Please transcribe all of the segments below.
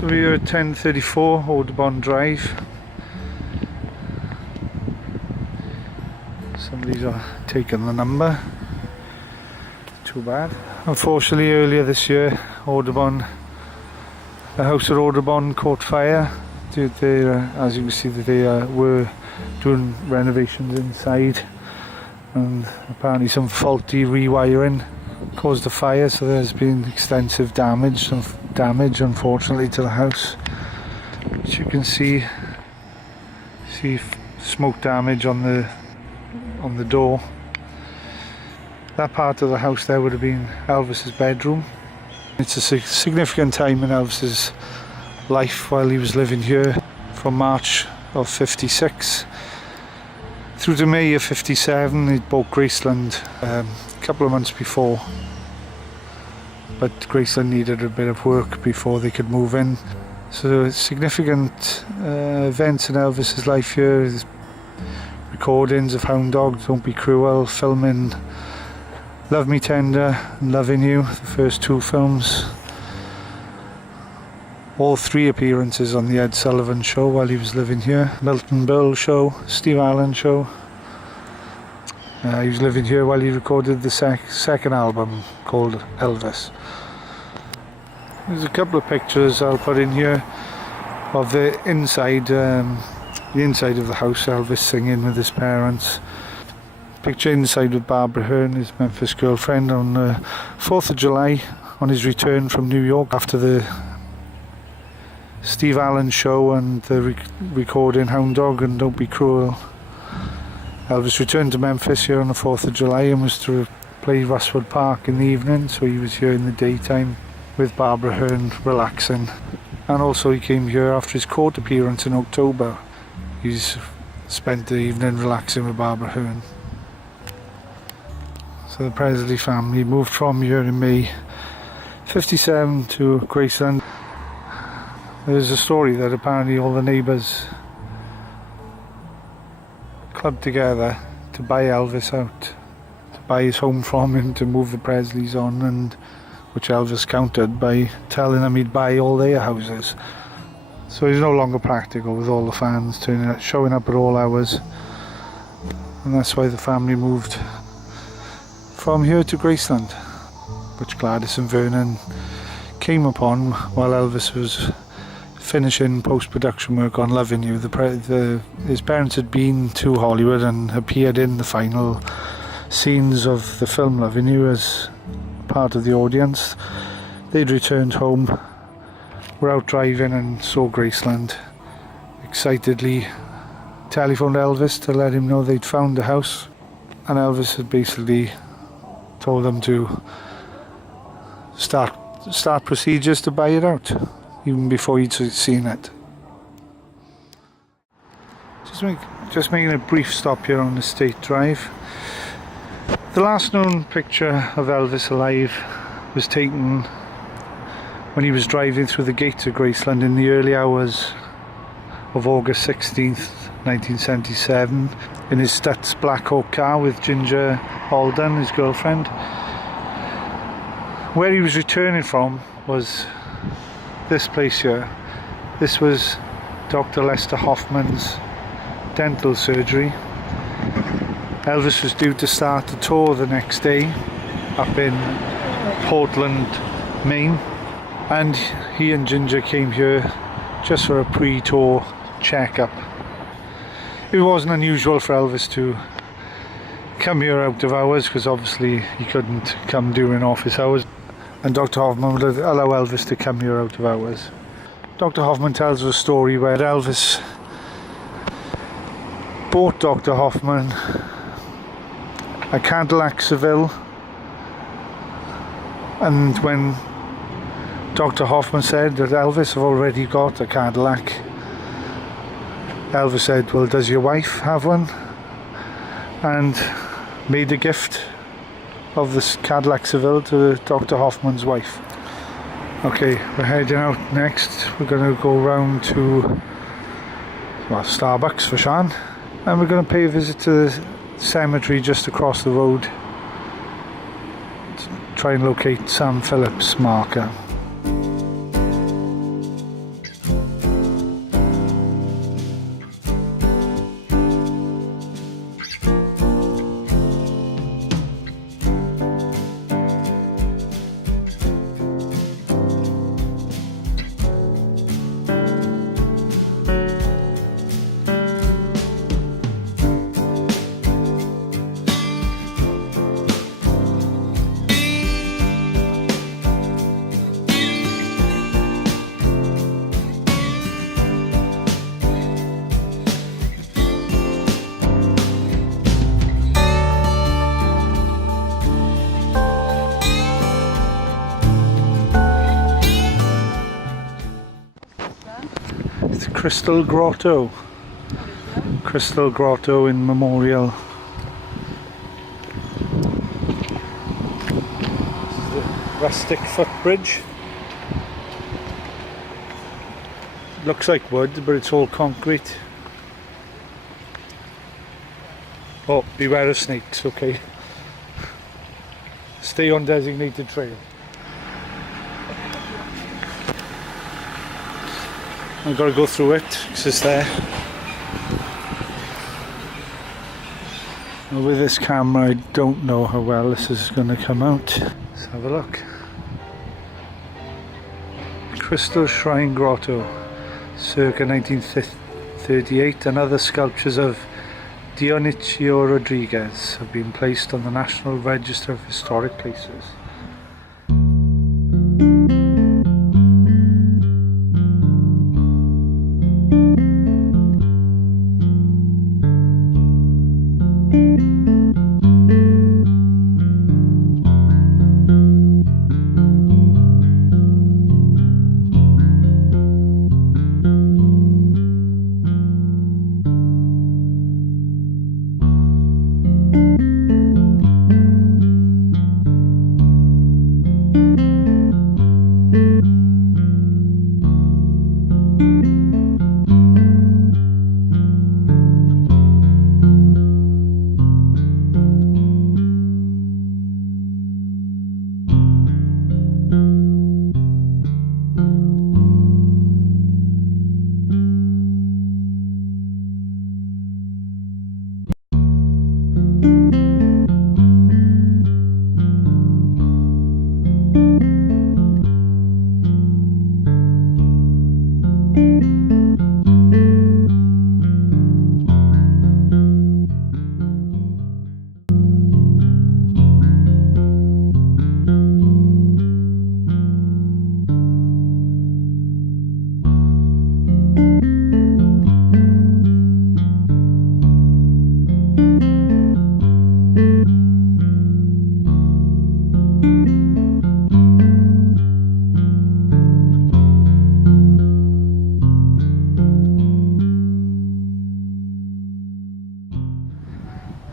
So we're at 1034 Audubon Drive. Somebody's taken the number. Too bad. Unfortunately, earlier this year, the house at Audubon caught fire. As you can see, they were doing renovations inside, and apparently some faulty rewiring caused the fire. So there's been extensive damage, unfortunately, to the house. Which you can see smoke damage on the door. That part of the house there would have been Elvis's bedroom. It's a significant time in Elvis's life while he was living here, from March of '56 through to May of '57. He bought Graceland a couple of months before, but Graceland needed a bit of work before they could move in. So significant events in Elvis's life here. There's recordings of Hound Dog, Don't Be Cruel, filming Love Me Tender and Loving You, the first two films. All three appearances on the Ed Sullivan Show while he was living here. Milton Berle Show, Steve Allen Show. He was living here while he recorded the second album called Elvis. There's a couple of pictures I'll put in here of the inside of the house, Elvis singing with his parents. Picture inside with Barbara Hearn, his Memphis girlfriend, on 4th of July on his return from New York after the Steve Allen Show and the recording Hound Dog and Don't Be Cruel. Elvis returned to Memphis here on the 4th of July and was to play Rustwood Park in the evening, so he was here in the daytime with Barbara Hearn relaxing. And also he came here after his court appearance in October. He's spent the evening relaxing with Barbara Hearn. So the Presley family moved from here in May '57 to Graceland. There's a story that apparently all the neighbours clubbed together to buy Elvis out, to buy his home from him, to move the Presleys on, and which Elvis countered by telling them he'd buy all their houses. So he's no longer practical with all the fans showing up at all hours, and that's why the family moved from here to Graceland, which Gladys and Vernon came upon while Elvis was finishing post-production work on Loving You. His parents had been to Hollywood and appeared in the final scenes of the film Loving You as part of the audience. They'd returned home, were out driving and saw Graceland. Excitedly telephoned Elvis to let him know they'd found the house, and Elvis had basically told them to start procedures to buy it out, even before he'd seen it. Just making a brief stop here on the State Drive. The last known picture of Elvis alive was taken when he was driving through the gates of Graceland in the early hours of August 16th, 1977, in his Stutz Black Hawk car with Ginger Alden, his girlfriend. Where he was returning from was this place here. This was Dr. Lester Hofmann's dental surgery. Elvis was due to start a tour the next day up in Portland, Maine, and he and Ginger came here just for a pre-tour checkup. It wasn't unusual for Elvis to come here out of hours, because obviously he couldn't come during office hours, and Dr. Hofmann would allow Elvis to come here out of hours. Dr. Hofmann tells a story where Elvis bought Dr. Hofmann a Cadillac Seville, and when Dr. Hofmann said that Elvis have already got a Cadillac, Elvis said, well, does your wife have one? And made a gift of this Cadillac Seville to Dr. Hofmann's wife. Okay, we're heading out next. We're going to go round to Starbucks for Sean, and we're going to pay a visit to the cemetery just across the road to try and locate Sam Phillips' marker. Crystal Grotto. Crystal Grotto in memorial. This is the rustic footbridge. Looks like wood, but it's all concrete. Oh, beware of snakes, okay. Stay on designated trail. I've got to go through it because it's there. Now with this camera, I don't know how well this is going to come out. Let's have a look. Crystal Shrine Grotto, circa 1938, and other sculptures of Dionisio Rodriguez have been placed on the National Register of Historic Places.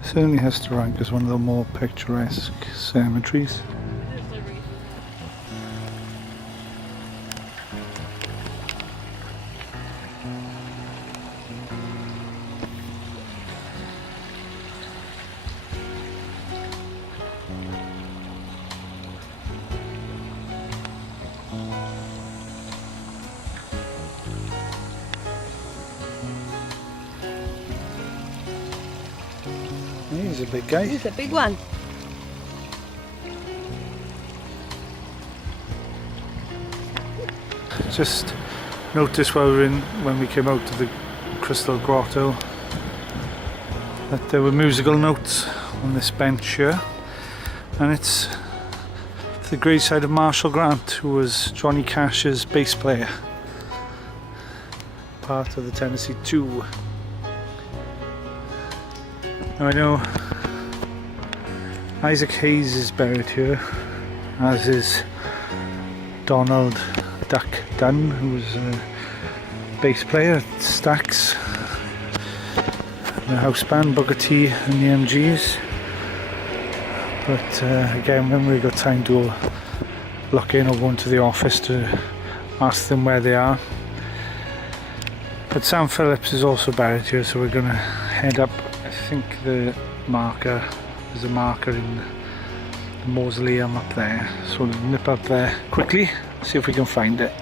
Certainly has to rank as one of the more picturesque cemeteries. He's a big guy. He's a big one. Just noticed when we came out of the Crystal Grotto that there were musical notes on this bench here, and it's the graveside of Marshall Grant, who was Johnny Cash's bass player, part of the Tennessee 2. Now I know Isaac Hayes is buried here, as is Donald Duck Dunn, who was a bass player at Stax, the house band Booker T and the MGs. But again, when we got time to look in or go into the office to ask them where they are. But Sam Phillips is also buried here, so we're going to head up. I think there's a marker in the mausoleum up there, so we'll nip up there quickly, see if we can find it.